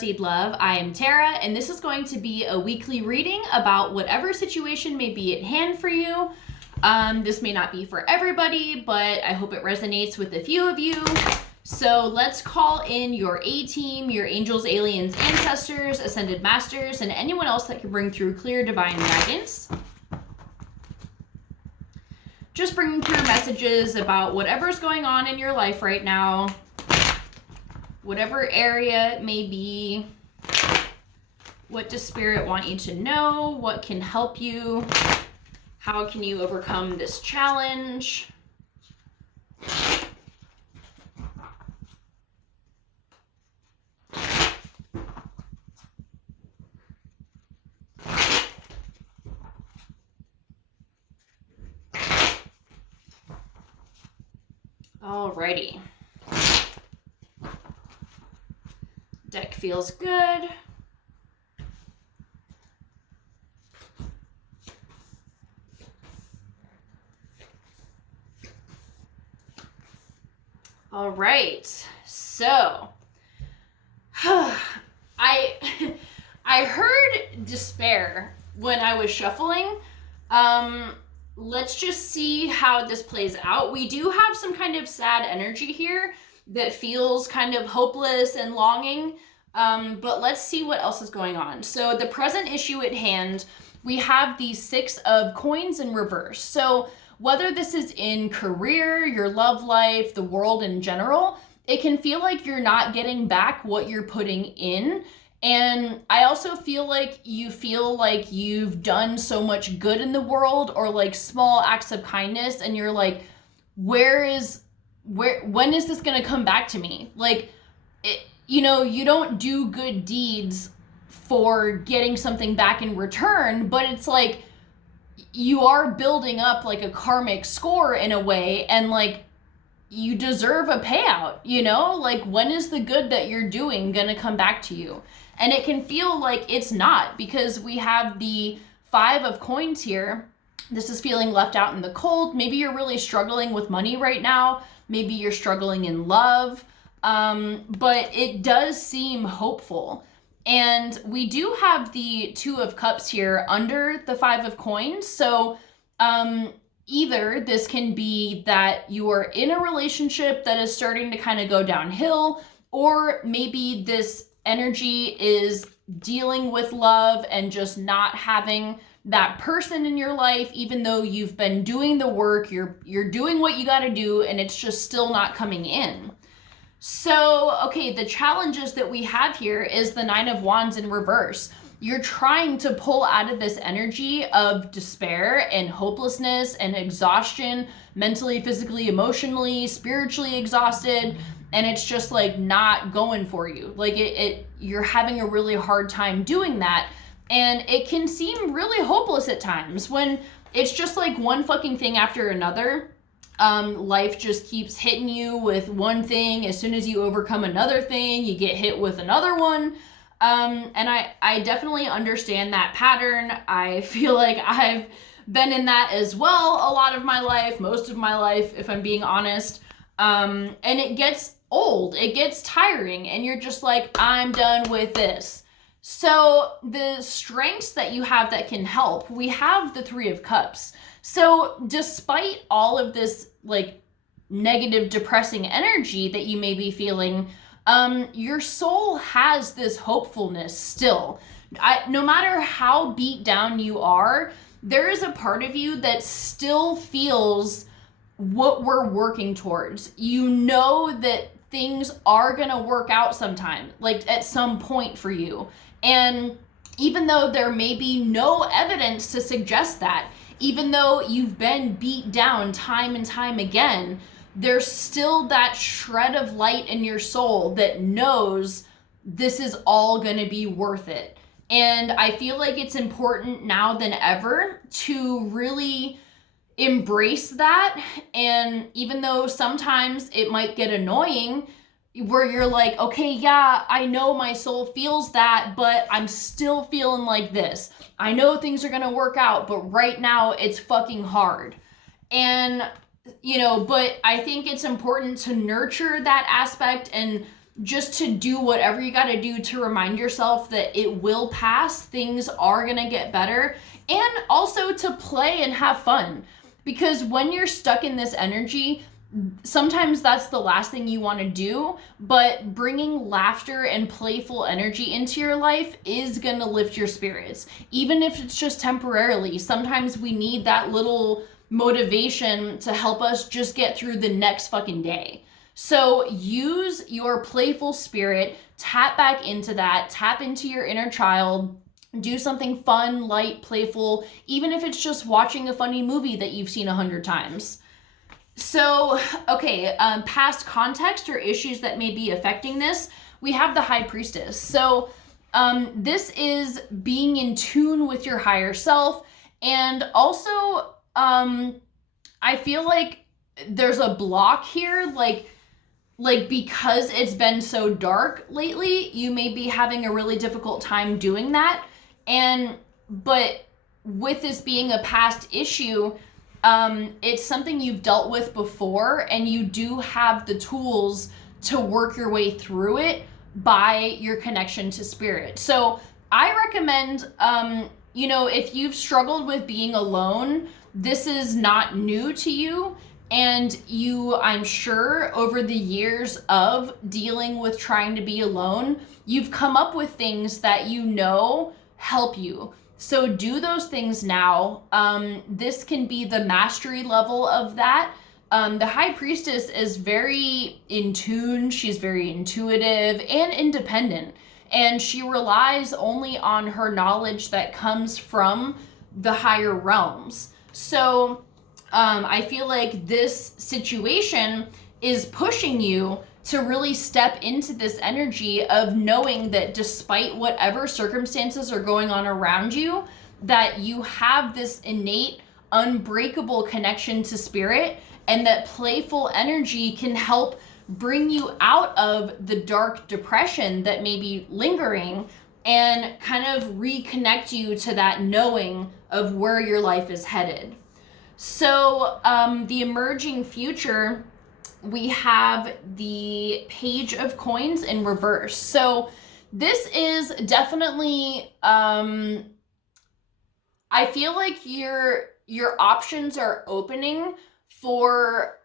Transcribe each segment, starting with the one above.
Starseed Love. I am Tara, and this is going to be a weekly reading about whatever situation may be at hand for you. This may not be for everybody, but I hope it resonates with a few of you. So let's call in your A-team, your angels, aliens, ancestors, ascended masters, and anyone else that can bring through clear divine guidance. Just bringing through messages about whatever's going on in your life right now, whatever area it may be. What does Spirit want you to know? What can help you? How can you overcome this challenge? Alrighty. Deck feels good. All right. So, I heard despair when I was shuffling. Let's just see how this plays out. We do have some kind of sad energy here that feels kind of hopeless and longing, but let's see what else is going on. So the present issue at hand, we have the 6 of coins in reverse. So whether this is in career, your love life, the world in general, it can feel like you're not getting back what you're putting in. And I also feel like you've done so much good in the world, or like small acts of kindness, and you're like, when is this gonna come back to me? Like, you don't do good deeds for getting something back in return, but it's like you are building up like a karmic score in a way, and like you deserve a payout, like when is the good that you're doing gonna come back to you? And it can feel like it's not, because we have the 5 of coins here. This is feeling left out in the cold. Maybe you're really struggling with money right now. Maybe you're struggling in love, but it does seem hopeful. And we do have the 2 of cups here under the 5 of coins. So either this can be that you are in a relationship that is starting to kind of go downhill, or maybe this energy is dealing with love and just not having that person in your life, even though you've been doing the work, you're doing what you got to do, and it's just still not coming in. So, okay, the challenges that we have here is the 9 of Wands in reverse. You're trying to pull out of this energy of despair and hopelessness and exhaustion, mentally, physically, emotionally, spiritually exhausted, and it's just like not going for you. Like you're having a really hard time doing that, and it can seem really hopeless at times when it's just like one fucking thing after another. Life just keeps hitting you with one thing. As soon as you overcome another thing, you get hit with another one. And I definitely understand that pattern. I feel like I've been in that as well a lot of my life, most of my life, if I'm being honest. And it gets old, it gets tiring, and you're just like, I'm done with this. So the strengths that you have that can help, we have the 3 of cups. So despite all of this like negative, depressing energy that you may be feeling, your soul has this hopefulness still. No matter how beat down you are, there is a part of you that still feels what we're working towards. You know that things are gonna work out sometime, like at some point for you. And even though there may be no evidence to suggest that, even though you've been beat down time and time again, there's still that shred of light in your soul that knows this is all gonna be worth it. And I feel like it's important now than ever to really embrace that. And even though sometimes it might get annoying, where you're like, okay, yeah, I know my soul feels that, but I'm still feeling like this. I know things are gonna work out, but right now it's fucking hard. And, but I think it's important to nurture that aspect and just to do whatever you got to do to remind yourself that it will pass, things are going to get better, and also to play and have fun. Because when you're stuck in this energy, sometimes that's the last thing you want to do, but bringing laughter and playful energy into your life is going to lift your spirits. Even if it's just temporarily, sometimes we need that little motivation to help us just get through the next fucking day. So use your playful spirit, tap back into that, tap into your inner child, do something fun, light, playful, even if it's just watching a funny movie that you've seen 100 times. So, okay, past context or issues that may be affecting this, we have the High Priestess. So this is being in tune with your higher self, and also I feel like there's a block here, like because it's been so dark lately, you may be having a really difficult time doing that. But with this being a past issue, it's something you've dealt with before, and you do have the tools to work your way through it by your connection to spirit. So I recommend, if you've struggled with being alone, this is not new to you. And you, I'm sure, over the years of dealing with trying to be alone, you've come up with things that help you. So do those things now. This can be the mastery level of that. The High Priestess is very in tune. She's very intuitive and independent. And she relies only on her knowledge that comes from the higher realms. So I feel like this situation is pushing you to really step into this energy of knowing that despite whatever circumstances are going on around you, that you have this innate, unbreakable connection to spirit, and that playful energy can help bring you out of the dark depression that may be lingering and kind of reconnect you to that knowing of where your life is headed. So the emerging future, we have the Page of Coins in reverse. So this is definitely, I feel like your options are opening for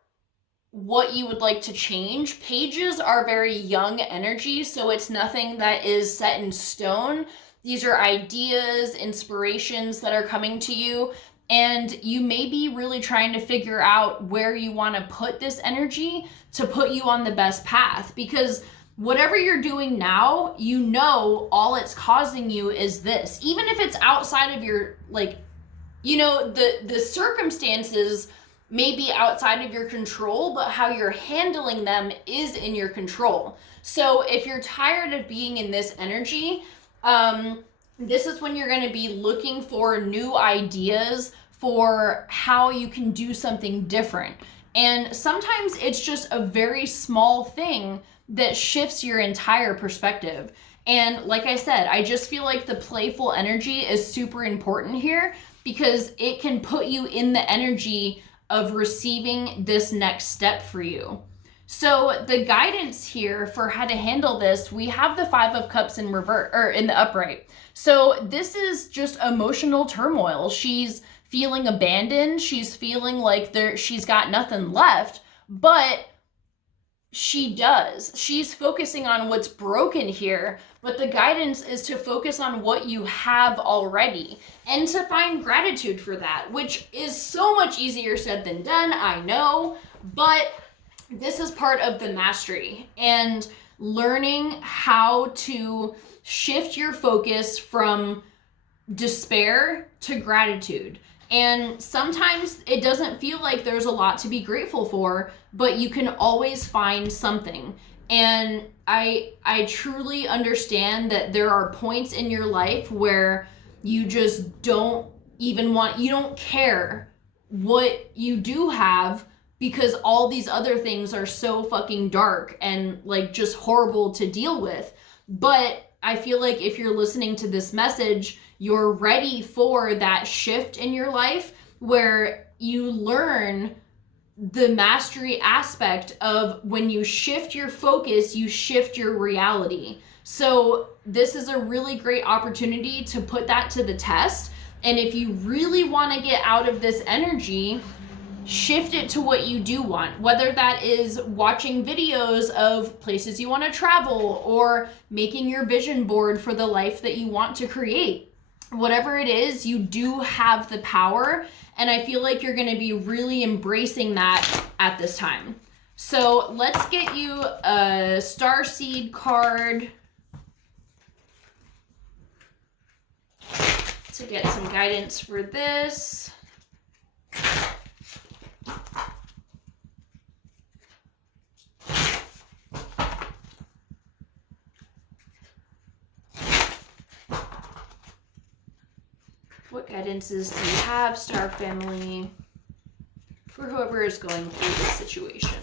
what you would like to change. Pages are very young energy, so it's nothing that is set in stone. These are ideas, inspirations that are coming to you. And you may be really trying to figure out where you want to put this energy to put you on the best path. Because whatever you're doing now, all it's causing you is this. Even if it's outside of your, the circumstances may be outside of your control, but how you're handling them is in your control. So if you're tired of being in this energy, this is when you're going to be looking for new ideas for how you can do something different. And sometimes it's just a very small thing that shifts your entire perspective. And like I said, I just feel like the playful energy is super important here because it can put you in the energy of receiving this next step for you. So the guidance here for how to handle this, we have the Five of Cups in reverse, or in the upright. So this is just emotional turmoil. She's feeling abandoned. She's feeling like she's got nothing left, but she does. She's focusing on what's broken here, but the guidance is to focus on what you have already and to find gratitude for that, which is so much easier said than done, I know, but this is part of the mastery and learning how to shift your focus from despair to gratitude. And sometimes it doesn't feel like there's a lot to be grateful for, but you can always find something. And I truly understand that there are points in your life where you just don't you don't care what you do have because all these other things are so fucking dark and just horrible to deal with. But I feel like if you're listening to this message, you're ready for that shift in your life where you learn the mastery aspect of when you shift your focus, you shift your reality. So this is a really great opportunity to put that to the test. And if you really want to get out of this energy, shift it to what you do want, whether that is watching videos of places you want to travel or making your vision board for the life that you want to create. Whatever it is, you do have the power, and I feel like you're going to be really embracing that at this time. So let's get you a starseed card to get some guidance for this. What guidances do you have, Star Family, for whoever is going through this situation?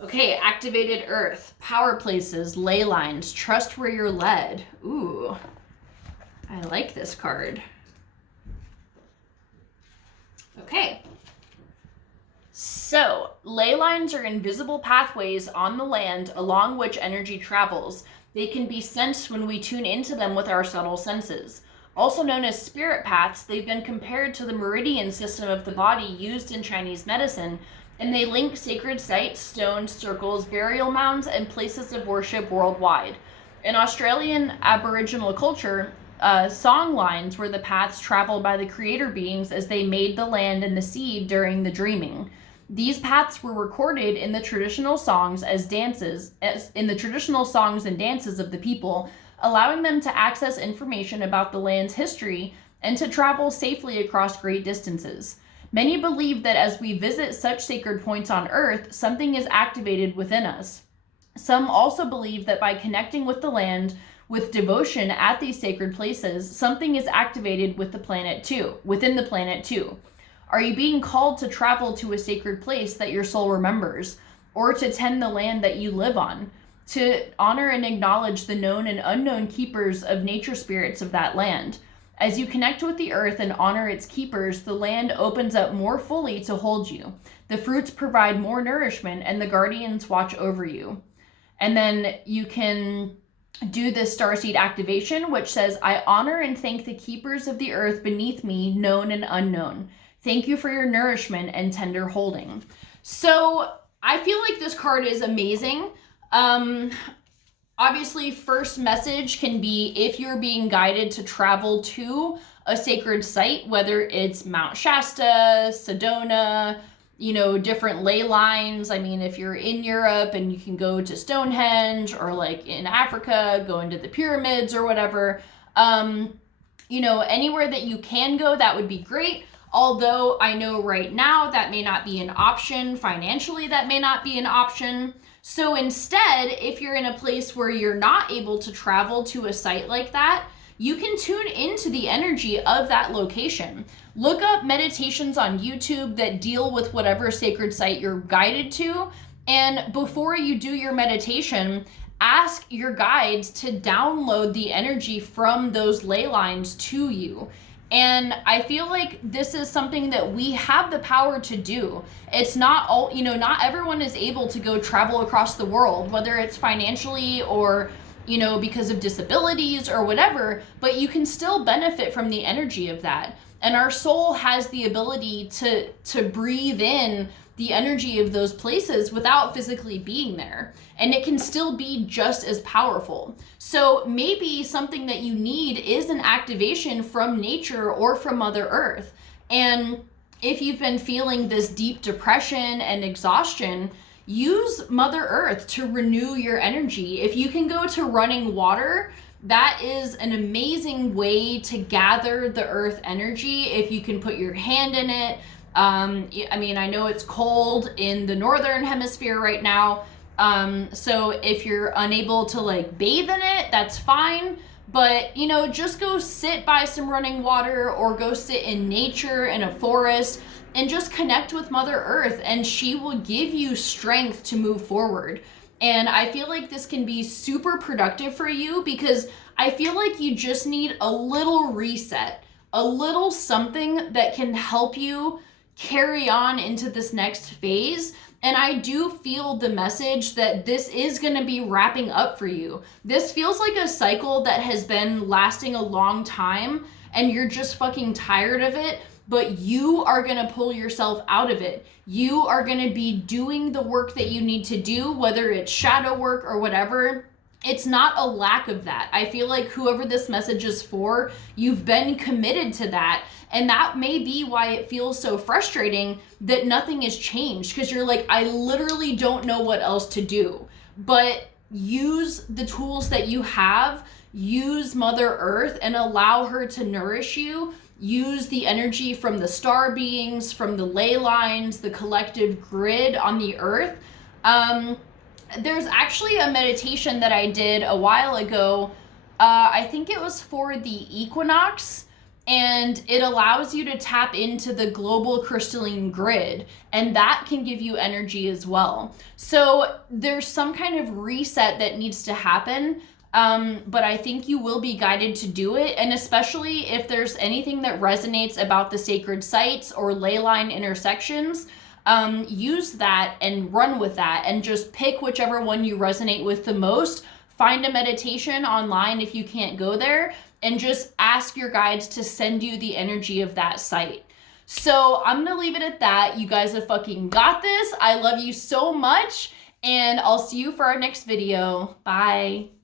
Okay, activated earth, power places, ley lines, trust where you're led. Ooh, I like this card. Okay. So, ley lines are invisible pathways on the land along which energy travels. They can be sensed when we tune into them with our subtle senses. Also known as spirit paths, they've been compared to the meridian system of the body used in Chinese medicine, and they link sacred sites, stones, circles, burial mounds, and places of worship worldwide. In Australian Aboriginal culture, song lines were the paths traveled by the creator beings as they made the land and the seed during the dreaming. These paths were recorded in the traditional songs and dances of the people, allowing them to access information about the land's history and to travel safely across great distances. Many believe that as we visit such sacred points on Earth, something is activated within us. Some also believe that by connecting with the land with devotion at these sacred places, something is activated within the planet too. Are you being called to travel to a sacred place that your soul remembers, or to tend the land that you live on, to honor and acknowledge the known and unknown keepers of nature spirits of that land? As you connect with the earth and honor its keepers, the land opens up more fully to hold you. The fruits provide more nourishment, and the guardians watch over you. And then you can do this starseed activation, which says, I honor and thank the keepers of the earth beneath me, known and unknown. Thank you for your nourishment and tender holding. So I feel like this card is amazing. Obviously, first message can be if you're being guided to travel to a sacred site, whether it's Mount Shasta, Sedona, different ley lines. I mean, if you're in Europe and you can go to Stonehenge, or like in Africa, go into the pyramids or whatever, anywhere that you can go, that would be great. Although I know right now that may not be an option. Financially, that may not be an option. So instead, if you're in a place where you're not able to travel to a site like that, you can tune into the energy of that location. Look up meditations on YouTube that deal with whatever sacred site you're guided to. And before you do your meditation, ask your guides to download the energy from those ley lines to you. And I feel like this is something that we have the power to do. It's not all, not everyone is able to go travel across the world, whether it's financially or, because of disabilities or whatever, but you can still benefit from the energy of that. And our soul has the ability to breathe in the energy of those places without physically being there. And it can still be just as powerful. So maybe something that you need is an activation from nature or from Mother Earth. And if you've been feeling this deep depression and exhaustion, use Mother Earth to renew your energy. If you can go to running water, that is an amazing way to gather the earth energy. If you can put your hand in it, I know it's cold in the northern hemisphere right now. So if you're unable to bathe in it, that's fine. But, just go sit by some running water or go sit in nature in a forest and just connect with Mother Earth, and she will give you strength to move forward. And I feel like this can be super productive for you because I feel like you just need a little reset, a little something that can help you carry on into this next phase. And I do feel the message that this is going to be wrapping up for you. This feels like a cycle that has been lasting a long time and you're just fucking tired of it, but you are going to pull yourself out of it. You are going to be doing the work that you need to do, whether it's shadow work or whatever. It's not a lack of that. I feel like whoever this message is for, you've been committed to that. And that may be why it feels so frustrating that nothing has changed, because you're like, I literally don't know what else to do. But use the tools that you have, use Mother Earth and allow her to nourish you. Use the energy from the star beings, from the ley lines, the collective grid on the earth. There's actually a meditation that I did a while ago. I think it was for the equinox, and it allows you to tap into the global crystalline grid, and that can give you energy as well. So there's some kind of reset that needs to happen. But I think you will be guided to do it. And especially if there's anything that resonates about the sacred sites or ley line intersections, use that and run with that and just pick whichever one you resonate with the most. Find a meditation online if you can't go there, and just ask your guides to send you the energy of that site. So I'm gonna leave it at that. You guys have fucking got this. I love you so much, and I'll see you for our next video. Bye.